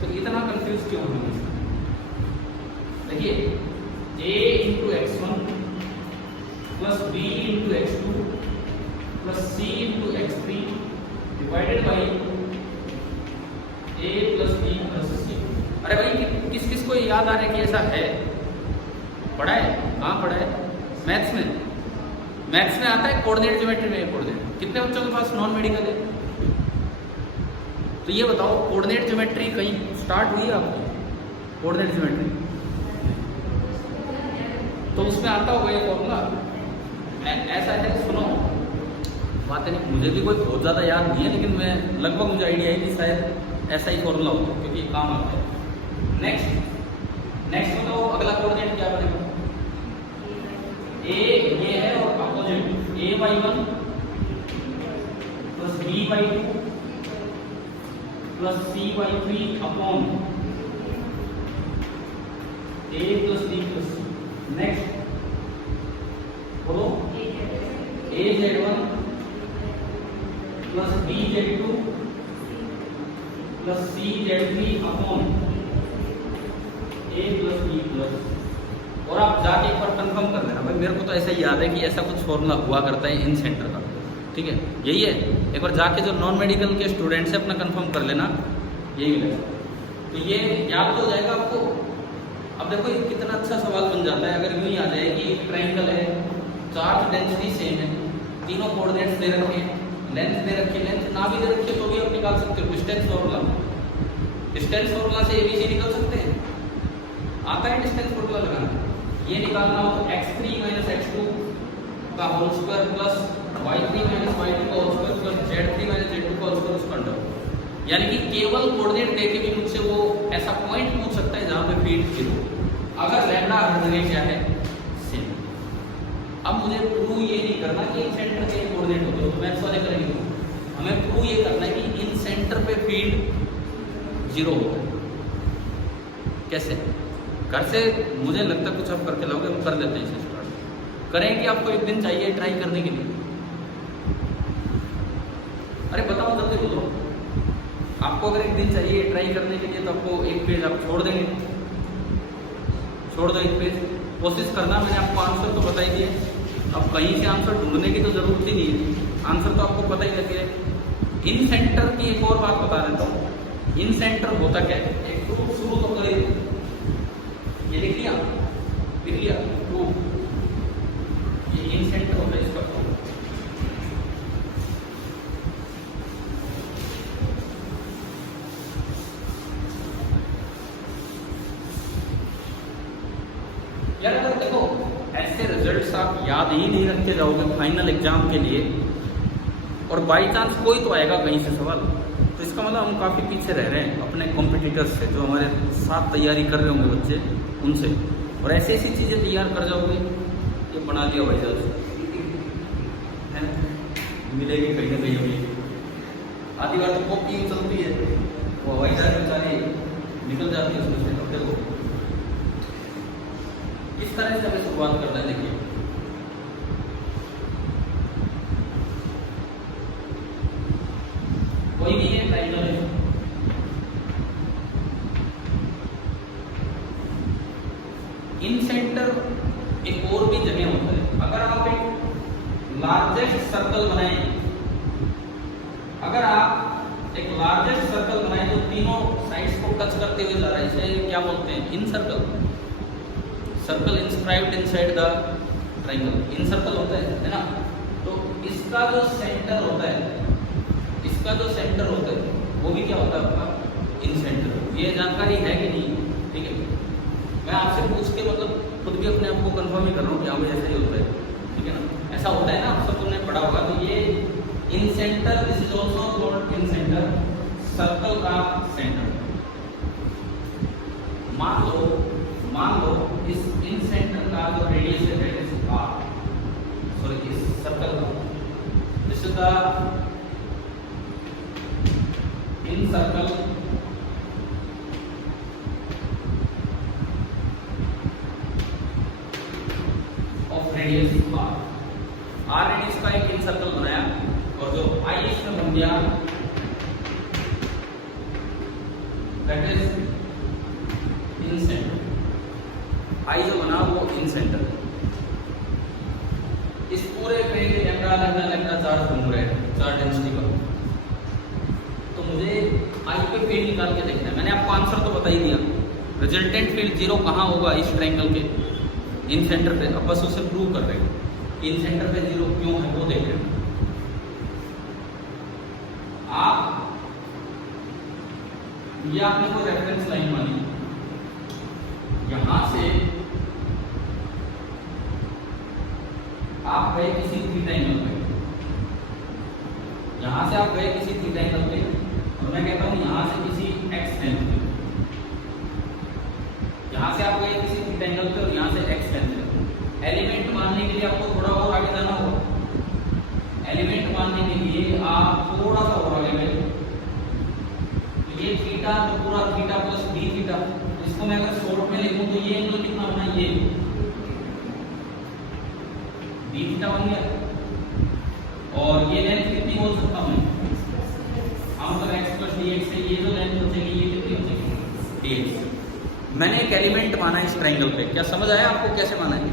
तो इतना कंफ्यूज क्यों होना है? देखिए a into x1 plus b into x2 plus c into x3 divided by a plus b plus c। अरे भाई किस किस को याद आ रहा है कि ऐसा है? पढ़ा है? कहाँ पढ़ा है? मैथ्स में। मैथ्स में आता है कोऑर्डिनेट ज्योमेट्री में कोऑर्डिनेट। कितने बच्चों के पास नॉन मेडिकल है? तो ये बताओ कोऑर्डिनेट ज्योमेट्री कहीं स्टार्ट हुई है आपको? कोऑर्डिनेट ज्योमेट्री तो उसमें आता होगा ये फॉर्मूला, ऐसा है। सुनो बातें नहीं, मुझे भी कोई बहुत ज़्यादा याद नहीं है, लेकिन मैं लगभग मुझे आइडिया है कि शायद ऐसा ही फॉर्मूला होगा, क्योंकि ये काम आता है। नेक्स्ट बताओ अगला कोऑर्डिनेट क्या बनेगा? ए ये है और opposite a/1 plus b/2 plus c/3 upon a plus b plus. Next बोलो az1 plus bz2 plus cz3 upon a plus b plus. और आप जाके एक बार कंफर्म कर लेना भाई, मेरे को तो ऐसा ही याद है कि ऐसा कुछ फॉर्मूला हुआ करता है इन सेंटर का, ठीक है? यही है, एक बार जाके जो नॉन मेडिकल के स्टूडेंट्स हैं अपना कंफर्म कर लेना, यही मिलेगा। तो ये याद तो हो जाएगा आपको। अब देखो ये कितना अच्छा सवाल बन जाता है अगर यूँ ही आ जाए कि एक ट्राइंगल है, चार्ज डेंसिटी सेम है, तीनों कोऑर्डिनेट्स दे रखे हैं, लेंथ दे रखी है, लेंथ ना भी दे रखी है तो भी आप निकाल सकते हो। डिस्टेंस फार्मूला से ABC निकल सकते हैं, आता है डिस्टेंस फार्मूला लगाना। ये निकालना हो तो x3 माइनस x2 का whole square plus y3 minus y2 का whole square plus z3 minus z2 का होल स्क्वायर उसका अंडर। यानी कि केवल कोऑर्डिनेट देके भी मुझसे वो ऐसा पॉइंट पूछ सकता है जहां पे फील्ड 0, अगर लैम्डा जगह क्या है सेम। अब मुझे प्रूव ये नहीं करना कि इन सेंटर के कोऑर्डिनेट होते हो, तो मैथ्स वाले करेंगे। हमें प्रूव ये करना है कि इन सेंटर पे फील्ड 0 होता है। कैसे? घर से मुझे लगता है कुछ आप करके लाओगे, हम कर लेते हैं इसे स्टार्ट। करें कि आपको एक दिन चाहिए ट्राई करने के लिए? अरे बताओ जल्दी बोलो। आपको अगर एक दिन चाहिए ट्राई करने के लिए तो आपको एक पेज आप छोड़ देंगे, छोड़ दो इस पे, कोशिश करना, मैंने आपको आंसर तो बता ही दिया। अब कहीं से आंसर ढूंढने की तो जरूरत ही नहीं है, आंसर तो आपको पता ही रहती है। इन सेंटर की एक और बात बता देता हूँ। इन सेंटर होता क्या है, एक ग्रुप शुरू तो करें, ये लिख लिया, लिख लिया ग्रुप, ये इन सेंटर होता है इसका। यार अगर देखो ऐसे रिजल्ट्स आप याद ही नहीं रखते जाओगे फाइनल एग्जाम के लिए, और बाई चांस कोई तो आएगा कहीं से सवाल, तो इसका मतलब हम काफ़ी पीछे रह रहे हैं अपने कॉम्पिटिटर्स से, जो हमारे साथ तैयारी कर रहे होंगे बच्चे उनसे। और ऐसी ऐसी चीज़ें तैयार कर जाओगे, ये बना दिया भाई साहब, मिलेगी कहीं ना कहीं अभी। आधी बार तो कॉपी चलती है, वो हवाई जहाज बेचारी निकल जाती है उसमें से। अब देखो किस तरह से हमें शुरुआत करना है, देखिए कोई भी है ट्रायंगल है, इन सेंटर एक और भी जगह होता है। अगर आप एक लार्जेस्ट सर्कल बनाएं, अगर आप एक लार्जेस्ट सर्कल बनाएं जो तीनों साइड्स को टच करते हुए जा रहा है, इसे क्या बोलते हैं, incircle. Circle inscribed inside the triangle, incircle होता है ना। तो इसका जो सेंटर होता है, इसका जो सेंटर होता है वो भी क्या होता है आपका, इन सेंटर। ये जानकारी है कि नहीं, ठीक है, मैं आपसे पूछ के मतलब खुद भी अपने आप को कंफर्म ही कर रहा हूँ कि हाँ भाई ऐसा ही होता है, ठीक है ना, ऐसा होता है ना, आप सब तुमने पढ़ा होगा। तो ये incentre, this is also called incentre, circle का सेंटर। मान लो इस इन सेंटर का जो रेडियस है दैट इज r, सॉरी इस सर्कल का, this is the incircle of radius r radius का एक इन सर्कल बनाया, और जो i इसमें बन गया दैट इज इन सेंटर। आई जो बना वो इन सेंटर। इस पूरे पे लैम्डा चार्ज घूम रहे हैं, चार्ज डेंसिटी का। तो मुझे आई पे फील्ड निकाल के देखना है। मैंने आपको आंसर तो बता ही दिया, रिजल्टेंट फील्ड जीरो कहाँ होगा, इस ट्रायंगल के इन सेंटर पे। अब बस उसे प्रूव कर रहे हैं इन सेंटर पे जीरो क्यों है, वो देख रहे हैं आप। ये आपने कोई रेफरेंस लाइन मानी, यहां से आप गए किसी थीटा एंगल पे, यहां से आप गए किसी थीटा एंगल पे, और मैं कहता हूं यहां से किसी एक्स एंगल पे, यहां से आप गए किसी थीटा एंगल पे और यहां से एक्स एंगल पे। एलिमेंट मानने के लिए आपको थोड़ा और आगे जाना होगा। एलिमेंट मानने के लिए आप थोड़ा सा और आगे गए, तो ये थीटा तो पूरा थीटा प्लस डी थीटा, इसको मैं अगर शॉर्ट में लिखूं तो ये एंगल कितना होना, ये डी थीटा बन गया। और ये लेंथ कितनी हो सकता हूं, हम तो x प्लस डी एक्स से ये जो लेंथ बचेगी ये कितनी बचेगी, डी एक्स। मैंने एक एलिमेंट माना इस ट्रायंगल पे, क्या समझ आया आपको कैसे माना है?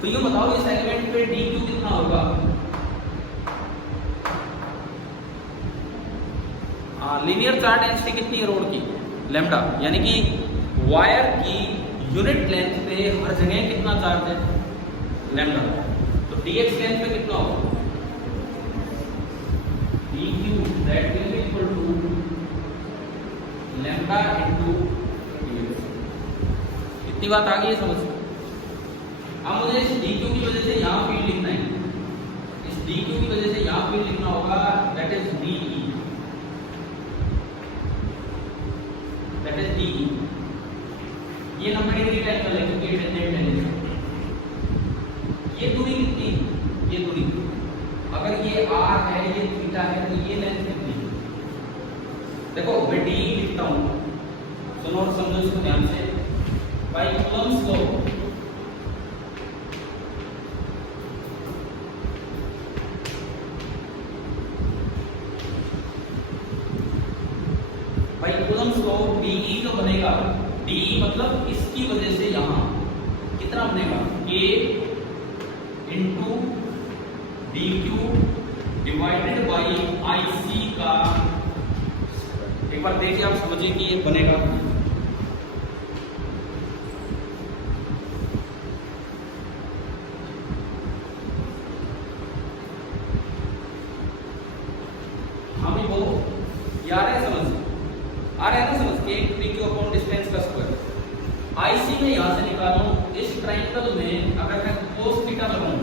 तो ये बताओ इस एलिमेंट पे डी क्यू कितना होगा। लीनियर चार्ज डेंसिटी कितनी है रोड की, लैम्डा, यानी कि वायर की यूनिट लेंथ पे हर जगह कितना चार्ज है, लैम्डा। तो dx लेंथ पे कितना होगा, dq that will be equal to lambda into dx। इतनी बात आ गई है समझ। अब मुझे इस dq की वजह से यहाँ फील्ड लिखना है, इस dq की वजह से यहाँ फील्ड लिखना होगा that is de, that is de। ये 90 डिग्री का एंगल है क्योंकि टेंजेंट है। ये दूरी कितनी, ये दूरी, अगर ये r है ये थीटा है तो ये लेंथ कितनी, देखो मैं d लिखता हूँ, सुनो और समझो इसको ध्यान से। By Coulomb's law, by Coulomb's law de जो बनेगा, de मतलब इसकी वजह से यहाँ बनेगा K into D Q divided by IC का, एक बार देखिए आप समझिए कि ये बनेगा। हाँ भाई वो ये आ रहा है समझ, आ रहा है ना समझ, K into D Q upon distance का स्क्वायर। IC में यहां से निकालूं, इस ट्राइंगल में अगर मैं cos थीटा लगाऊं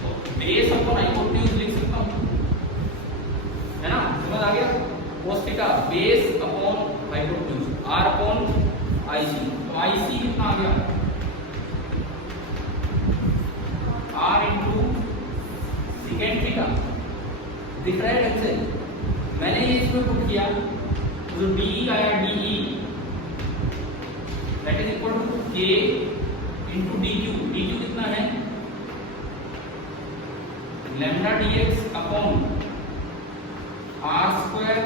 तो बेस अपॉन हाइपोटेन्यूज लिख सकता हूं, है ना, समझ आ गया। cos theta base upon hypotenuse r upon IC, तो IC कितना आ गया r इंटू सेकेंड थीटा, दिख रहा है ढंग से। मैंने ये इसमें पुट किया जो डी आया DE that is equal to K into D Q कितना है lambda dx upon r square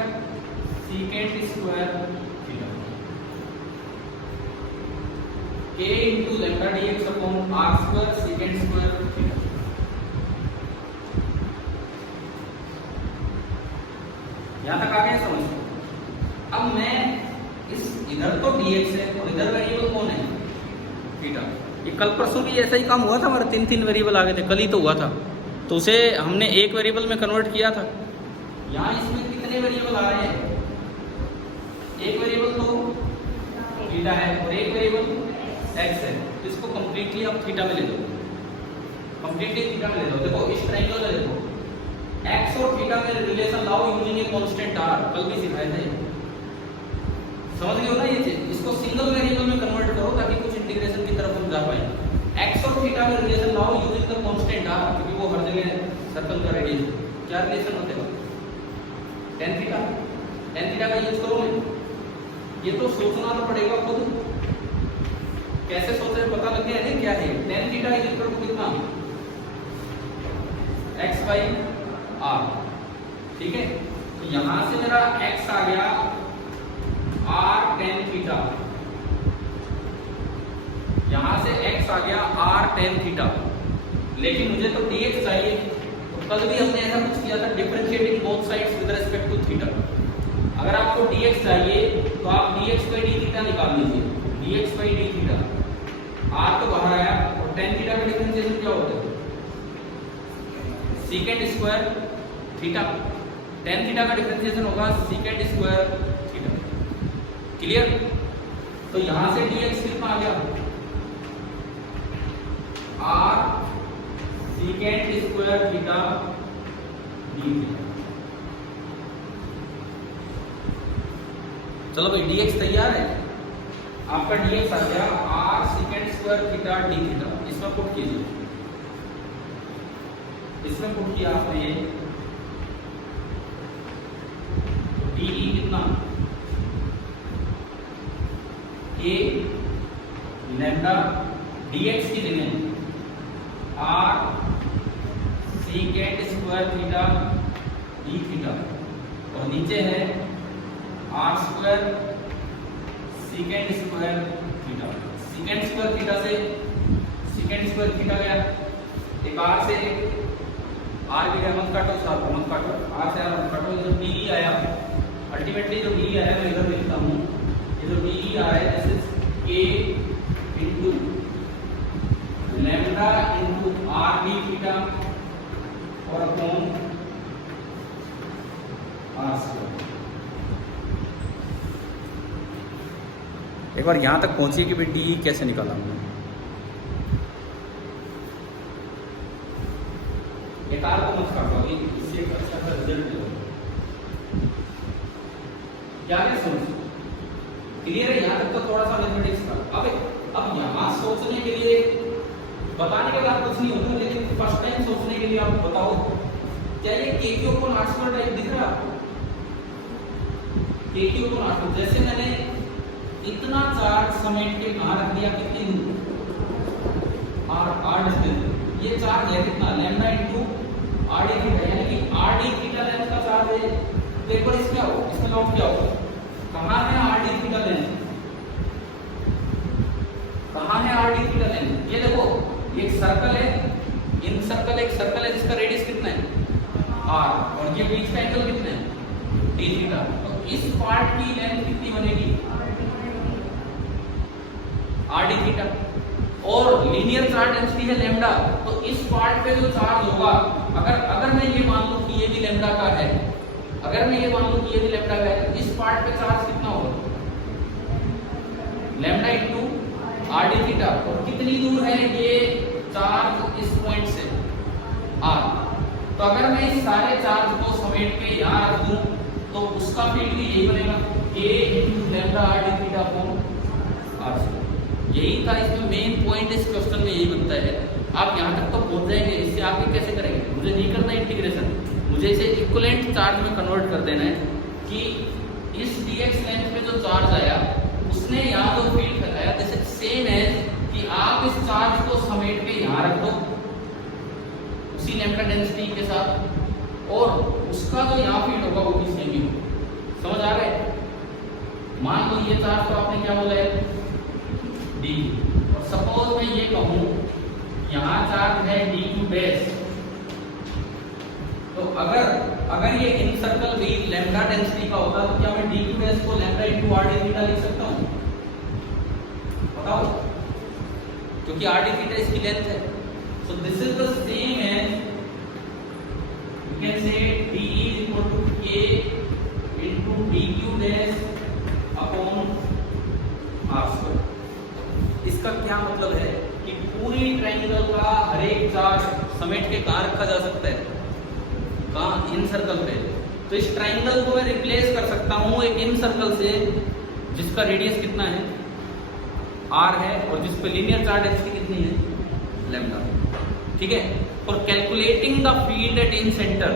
secant square theta, K into lambda dx upon r square secant square theta. यहां तक आ गया समझ। अब मैं इस इधर तो dx है और इधर वेरिएबल कौन है थीटा। ये कल परसों भी ऐसा ही काम हुआ था, हमारे 3 वेरिएबल आ गए थे, कल ही तो हुआ था, तो उसे हमने एक वेरिएबल में कन्वर्ट किया था। यहाँ इसमें कितने वेरिएबल आ रहे हैं, एक वेरिएबल तो थीटा है और एक वेरिएबल x है, तो इसको कंप्लीटली आप थीटा में ले दो, कंप्लीटली थीटा में ले दो। देखो इस ट्रायंगल में देखो x और थीटा में रिलेशन लाओ यूजिंग ए कांस्टेंट r, कल भी सिखाए थे, समझ गए हो ना ये चीज। इसको सिंगल वेरिएबल में कन्वर्ट करो ताकि कुछ इंटीग्रेशन की तरफ हम जा पाए। x और थीटा में रिलेशन लाओ यूजिंग द कांस्टेंट r, क्योंकि वो हर जगह सर्कल का रेडियस क्या रिलेशन होता है tan थीटा का यूज करो। ये तो सोचना तो पड़ेगा खुद, कैसे सोचे पता लग गया है क्या है। tan theta is equal to कितना x बाई r, ठीक है। तो यहां से मेरा x आ गया r tan थीटा, यहां से x आ गया r tan थीटा, लेकिन मुझे तो dx चाहिए। तो कल भी हमने ऐसा कुछ किया था, differentiating both sides with respect to theta. अगर आपको dx चाहिए तो आप dx by d थीटा निकाल लीजिए, dx by d theta, r तो बाहर आया और tan थीटा का डिफरेंशिएशन क्या होता है secant square theta, tan theta का डिफरेंशिएशन होगा सीकेंट स्क्वायर थीटा, क्लियर। तो यहां से dx कितना आ गया r secant square theta d theta. चलो भाई dx तैयार है, आपका dx आ गया r secant square theta d theta. इसमें पुट कीजिए, इसमें पुट किया आपने ये डी कितना k लैम्डा dx की जगह r secant square theta d theta, और नीचे है r square secant square theta. Secant square theta से सीकेंट स्क्वायर थीटा गया, एक r से r भी है, मत काटो साथ मत काटो, r से r मत काटो। जो डी आया अल्टीमेटली जो डी आया मैं इधर लिखता हूँ, ये जो डी आ रहा है this is k into lambda into r d theta और अपॉन r स्क्वायर। एक बार यहां तक पहुंचिए कि भाई डी कैसे निकाला हमने। ये तार को मत काटो, इससे एक अच्छा सा रिजल्ट मिलेगा। क्या क्या समझ क्लियर है? यहां तक तो थोड़ा सा मैथमेटिक्स का। अब यहां सोचने के लिए बताने के बाद कुछ नहीं होता, लेकिन फर्स्ट टाइम सोचने के लिए आप बताओ, क्या ये k क्यू को r स्क्वायर टाइप दिख रहा है आपको? k क्यू को r, जैसे मैंने इतना चार्ज समेट के कहां रख दिया, कितनी दूर r डिस्टेंस, ये चार्ज है कितना lambda into r d theta, यानी कि r d थीटा लेंथ का चार्ज है। तो एक बार इसका इसमें लॉग क्या होगा, कहां है r d थीटा लेंथ, कहाँ है आर डी थीटा लेंथ? ये देखो, ये एक सर्कल है, इन सर्कल एक सर्कल है जिसका रेडियस कितना है आर, और ये बीच का एंगल कितना है डी थीटा। तो इस पार्ट की लेंथ कितनी बनेगी आर डी थीटा, और लीनियर चार्ज डेंसिटी है लैम्डा, तो इस पार्ट पे जो चार्ज होगा, अगर मैं ये मान लूं कि ये भी लैम्डा का है, अगर मैं ये मान लूं कि ये भी लैम्डा का है, तो इस पार्ट पे चार्ज कितना होगा lambda into R D theta. और कितनी दूर है ये चार्ज इस पॉइंट से आर, तो अगर मैं इस सारे चार्ज को समेट के यहाँ रख दूं तो उसका फील्ड भी यही बनेगा k into lambda R D theta upon R. यही था इसमें मेन पॉइंट, इस क्वेश्चन में यही बनता है। आप यहाँ तक तो पहुंच जाएंगे, इससे आगे कैसे करेंगे? मुझे नहीं करना इंटीग्रेशन, मुझे इसे इक्विवेलेंट चार्ज में कन्वर्ट कर देना है कि इस dx लेंथ पे जो चार्ज आया उसने यहाँ जो फील्ड फैलाया, दिस इज सेम एज कि आप इस चार्ज को समेट के यहाँ रख दो उसी लैम्डा डेंसिटी के साथ, और उसका जो यहाँ फील्ड होगा वो भी सेम ही होगा। समझ आ गए? मान लो ये चार्ज को आपने क्या बोला है डी, और सपोज मैं ये कहूँ यहाँ चार्ज है डी डैश, तो अगर ये इन सर्कल भी लैम्डा डेंसिटी का होता तो क्या मैं डी डैश को lambda into R D theta लिख सकता हूँ? बताओ, क्योंकि आर डी थीटा इसकी लेंथ है। So this is the same as you can say D is equal to K into D Q dash upon R square. इसका क्या मतलब है कि पूरी ट्रायंगल का हर एक चार्ज समेट के कहाँ रखा जा सकता है? कहाँ? इन सर्कल पे। तो इस ट्रायंगल को मैं रिप्लेस कर सकता हूँ एक इन सर्कल से जिसका रेडियस कितना है आर है, और जिस पे लीनियर चार्ज डेंसिटी कितनी है लैम्डा। ठीक है, for calculating the field at in centre,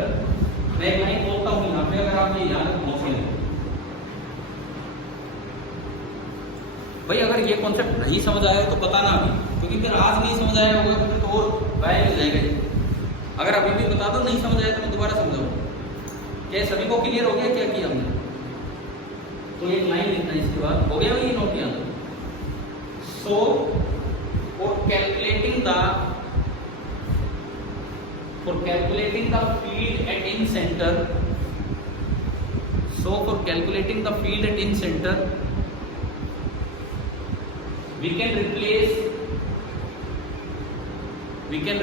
मैं एक लाइन बोलता हूँ यहाँ पे, अगर आप ये याद पहुंच गए भाई, अगर ये कॉन्सेप्ट नहीं समझ आया तो बताना अभी, क्योंकि फिर आज नहीं समझ आया होगा फिर तो और गायब हो जाएगा। अगर अभी भी बता दो नहीं समझ आया तो मैं दोबारा समझाऊँ। क्या सभी को क्लियर हो गया क्या किया हमने? तो एक लाइन लिखना है इसके बाद, हो गया ये नोट किया? So for calculating the field at in centre, so for calculating the field at in center we can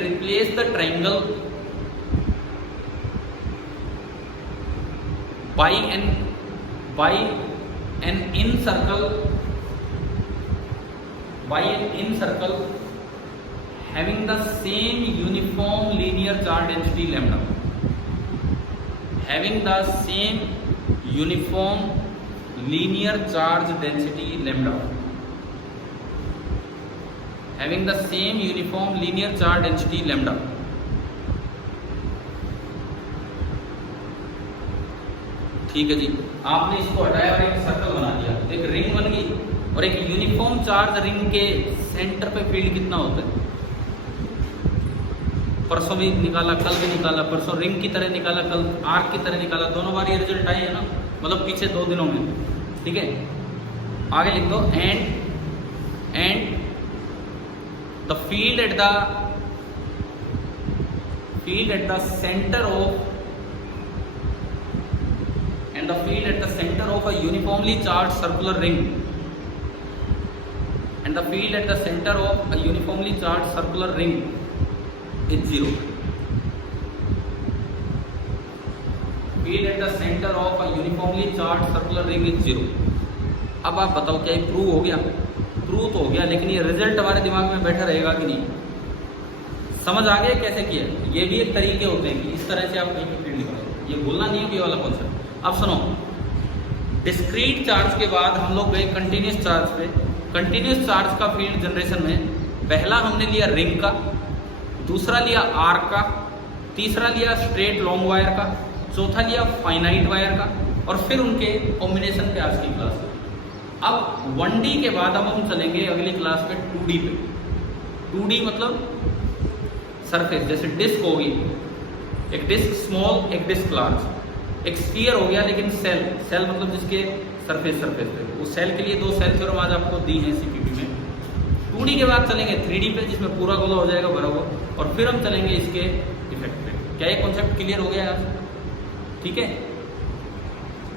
replace the triangle by an in circle having the same uniform linear charge density lambda, having the same uniform linear charge density lambda, having the same uniform linear charge density lambda. ठीक है जी, आपने इसको हटाया और एक circle बना दिया, एक रिंग बन गई, और एक यूनिफॉर्म चार्ज रिंग के सेंटर पे फील्ड कितना होता है? परसों भी निकाला, कल भी निकाला, परसों रिंग की तरह निकाला, कल आर्क की तरह निकाला, दोनों बार ये रिजल्ट आए है ना, मतलब पीछे 2 दिनों में। ठीक है, आगे लिख दो, and the field at the centre of a uniformly charged circular ring, and the field at the center of a uniformly charged circular ring is 0. Field at the center of a uniformly charged circular ring is 0. अब आप बताओ क्या ये prove हो गया? Prove तो हो गया, लेकिन ये रिजल्ट हमारे दिमाग में बैठा रहेगा कि नहीं? समझ आ गया कैसे किया? ये भी एक तरीके होते हैं कि इस तरह से आप कहीं पर फील्ड निकालो, ये भूलना नहीं है ये वाला कॉन्सेप्ट। अब सुनो, डिस्क्रीट चार्ज के बाद हम लोग गए कंटिन्यूस चार्ज पे। कंटिन्यूस चार्ज का फील्ड जनरेशन में पहला हमने लिया रिंग का, दूसरा लिया आर्क का, तीसरा लिया स्ट्रेट लॉन्ग वायर का, चौथा लिया फाइनाइट वायर का, और फिर उनके कॉम्बिनेशन पे आज की क्लास। अब 1D के बाद अब हम चलेंगे अगली क्लास में 2D पे। 2D मतलब सरफेस, जैसे डिस्क होगी, एक डिस्क स्मॉल एक डिस्क लार्ज, एक स्फीयर हो गया, लेकिन सेल मतलब जिसके सरफेस पे, उस सेल के लिए 2 सेल थ्योरम आज आपको दी है सीपीपी में। 2D के बाद चलेंगे 3D पे, जिसमें पूरा गोला हो जाएगा भरा हुआ, और फिर हम चलेंगे इसके इफेक्ट पे। क्या ये कॉन्सेप्ट क्लियर हो गया? ठीक है।